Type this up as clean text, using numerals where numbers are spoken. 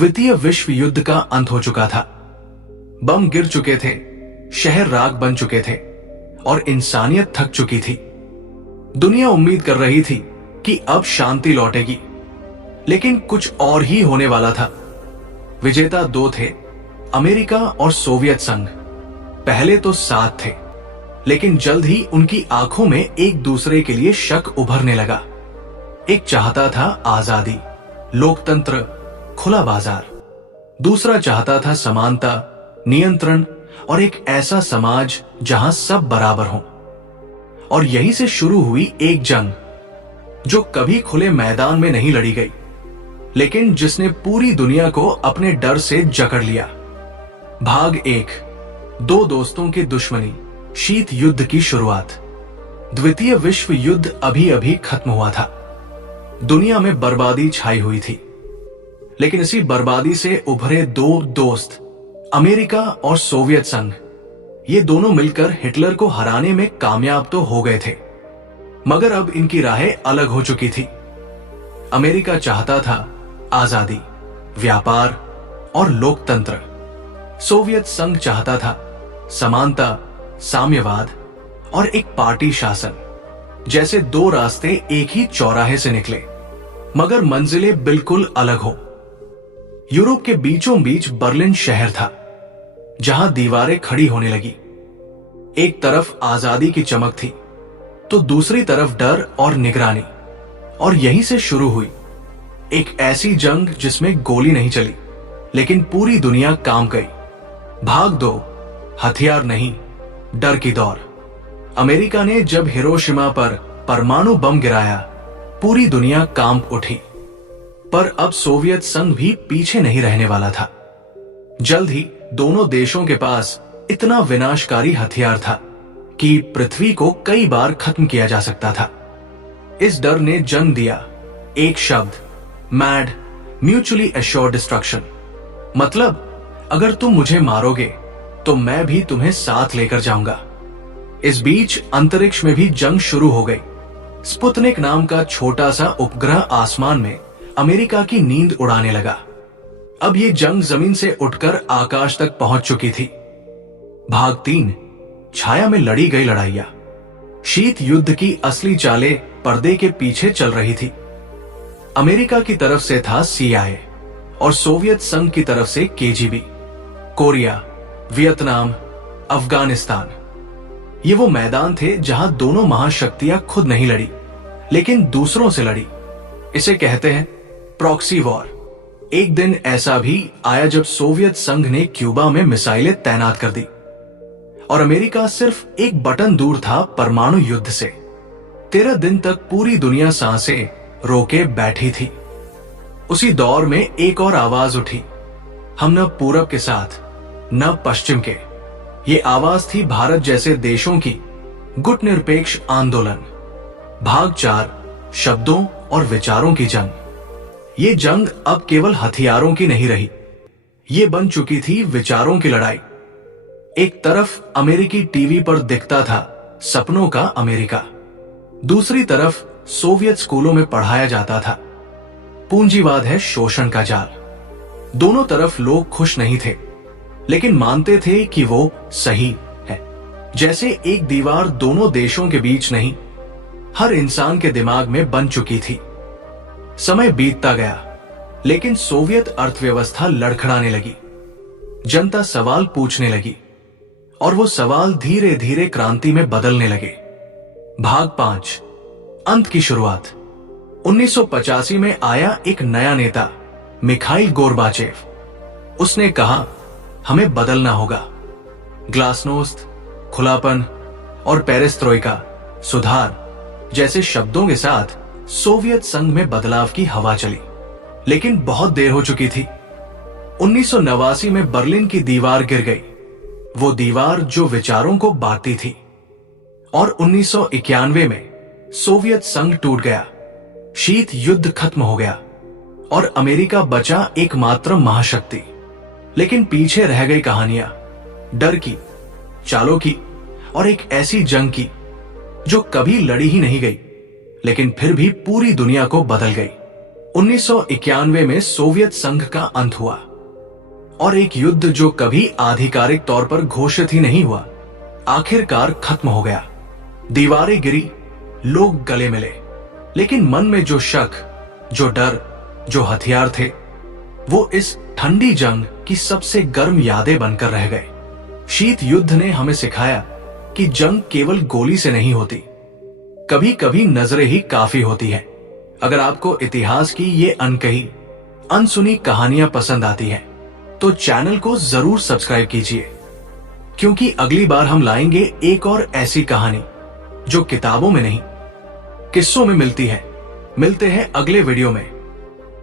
द्वितीय विश्व युद्ध का अंत हो चुका था। बम गिर चुके थे, शहर राख बन चुके थे और इंसानियत थक चुकी थी। दुनिया उम्मीद कर रही थी कि अब शांति लौटेगी, लेकिन कुछ और ही होने वाला था। विजेता दो थे, अमेरिका और सोवियत संघ। पहले तो साथ थे, लेकिन जल्द ही उनकी आंखों में एक दूसरे के लिए शक उभरने लगा। एक चाहता था आजादी, लोकतंत्र, खुला बाजार। दूसरा चाहता था समानता, नियंत्रण और एक ऐसा समाज जहां सब बराबर हों। और यहीं से शुरू हुई एक जंग जो कभी खुले मैदान में नहीं लड़ी गई, लेकिन जिसने पूरी दुनिया को अपने डर से जकड़ लिया। भाग 1, दो दोस्तों की दुश्मनी, शीत युद्ध की शुरुआत। द्वितीय विश्व युद्ध अभी अभी खत्म हुआ था। दुनिया में बर्बादी छाई हुई थी, लेकिन इसी बर्बादी से उभरे दो दोस्त, अमेरिका और सोवियत संघ। ये दोनों मिलकर हिटलर को हराने में कामयाब तो हो गए थे, मगर अब इनकी राहें अलग हो चुकी थी। अमेरिका चाहता था आजादी, व्यापार और लोकतंत्र। सोवियत संघ चाहता था समानता, साम्यवाद और एक पार्टी शासन। जैसे दो रास्ते एक ही चौराहे से निकले, मगर मंजिलें बिल्कुल अलग हो। यूरोप के बीचों बीच बर्लिन शहर था, जहां दीवारें खड़ी होने लगी। एक तरफ आजादी की चमक थी, तो दूसरी तरफ डर और निगरानी। और यहीं से शुरू हुई एक ऐसी जंग जिसमें गोली नहीं चली, लेकिन पूरी दुनिया कांप गई। भाग 2, हथियार नहीं, डर की दौड़। अमेरिका ने जब हिरोशिमा पर परमाणु बम गिराया, पूरी दुनिया कांप उठी। पर अब सोवियत संघ भी पीछे नहीं रहने वाला था। जल्द ही दोनों देशों के पास इतना विनाशकारी हथियार था कि पृथ्वी को कई बार खत्म किया जा सकता था। इस डर ने जन्म दिया एक शब्द, मैड म्यूचुअली एश्योर्ड डिस्ट्रक्शन। मतलब, अगर तुम मुझे मारोगे तो मैं भी तुम्हें साथ लेकर जाऊंगा। इस बीच अंतरिक्ष में भी जंग शुरू हो गई। स्पुतनिक नाम का छोटा सा उपग्रह आसमान में अमेरिका की नींद उड़ाने लगा। अब ये जंग जमीन से उठकर आकाश तक पहुंच चुकी थी। भाग 3, छाया में लड़ी गई लड़ाइयां। शीत युद्ध की असली चालें पर्दे के पीछे चल रही थी। अमेरिका की तरफ से था CIA और सोवियत संघ की तरफ से KGB। कोरिया, वियतनाम, अफगानिस्तान, ये वो मैदान थे जहां दोनों महाशक्तियां खुद नहीं लड़ी, लेकिन दूसरों से लड़ी। इसे कहते हैं प्रॉक्सी वॉर। एक दिन ऐसा भी आया जब सोवियत संघ ने क्यूबा में मिसाइलें तैनात कर दी और अमेरिका सिर्फ एक बटन दूर था परमाणु युद्ध से। 13 दिन तक पूरी दुनिया सांसें रोके बैठी थी। उसी दौर में एक और आवाज उठी, हम न पूरब के साथ न पश्चिम के। ये आवाज थी भारत जैसे देशों की गुट निरपेक्ष आंदोलन। भाग 4, शब्दों और विचारों की जंग। ये जंग अब केवल हथियारों की नहीं रही, ये बन चुकी थी विचारों की लड़ाई। एक तरफ अमेरिकी टीवी पर दिखता था सपनों का अमेरिका, दूसरी तरफ सोवियत स्कूलों में पढ़ाया जाता था पूंजीवाद है शोषण का जाल। दोनों तरफ लोग खुश नहीं थे, लेकिन मानते थे कि वो सही है। जैसे एक दीवार दोनों देशों के बीच नहीं, हर इंसान के दिमाग में बन चुकी थी। समय बीतता गया, लेकिन सोवियत अर्थव्यवस्था लड़खड़ाने लगी। जनता सवाल पूछने लगी और वो सवाल धीरे धीरे क्रांति में बदलने लगे। भाग 5, अंत की शुरुआत। 1985 में आया एक नया नेता, मिखाइल गोर्बाचेव। उसने कहा, हमें बदलना होगा। ग्लासनोस्त, खुलापन और पेरेस्ट्रोइका, सुधार जैसे शब्दों के साथ सोवियत संघ में बदलाव की हवा चली, लेकिन बहुत देर हो चुकी थी। 1989 में बर्लिन की दीवार गिर गई, वो दीवार जो विचारों को बांटती थी। और 1991 में सोवियत संघ टूट गया, शीत युद्ध खत्म हो गया और अमेरिका बचा एकमात्र महाशक्ति। लेकिन पीछे रह गई कहानियां, डर की, चालों की और एक ऐसी जंग की जो कभी लड़ी ही नहीं गई, लेकिन फिर भी पूरी दुनिया को बदल गई। 1991 में सोवियत संघ का अंत हुआ और एक युद्ध जो कभी आधिकारिक तौर पर घोषित ही नहीं हुआ, आखिरकार खत्म हो गया। दीवारें गिरी, लोग गले मिले, लेकिन मन में जो शक, जो डर, जो हथियार थे, वो इस ठंडी जंग की सबसे गर्म यादें बनकर रह गए। शीत युद्ध ने हमें सिखाया कि जंग केवल गोली से नहीं होती, कभी कभी नजरें ही काफी होती है। अगर आपको इतिहास की ये अनकही, अनसुनी कहानियां पसंद आती हैं, तो चैनल को जरूर सब्सक्राइब कीजिए, क्योंकि अगली बार हम लाएंगे एक और ऐसी कहानी जो किताबों में नहीं, किस्सों में मिलती है। मिलते हैं अगले वीडियो में।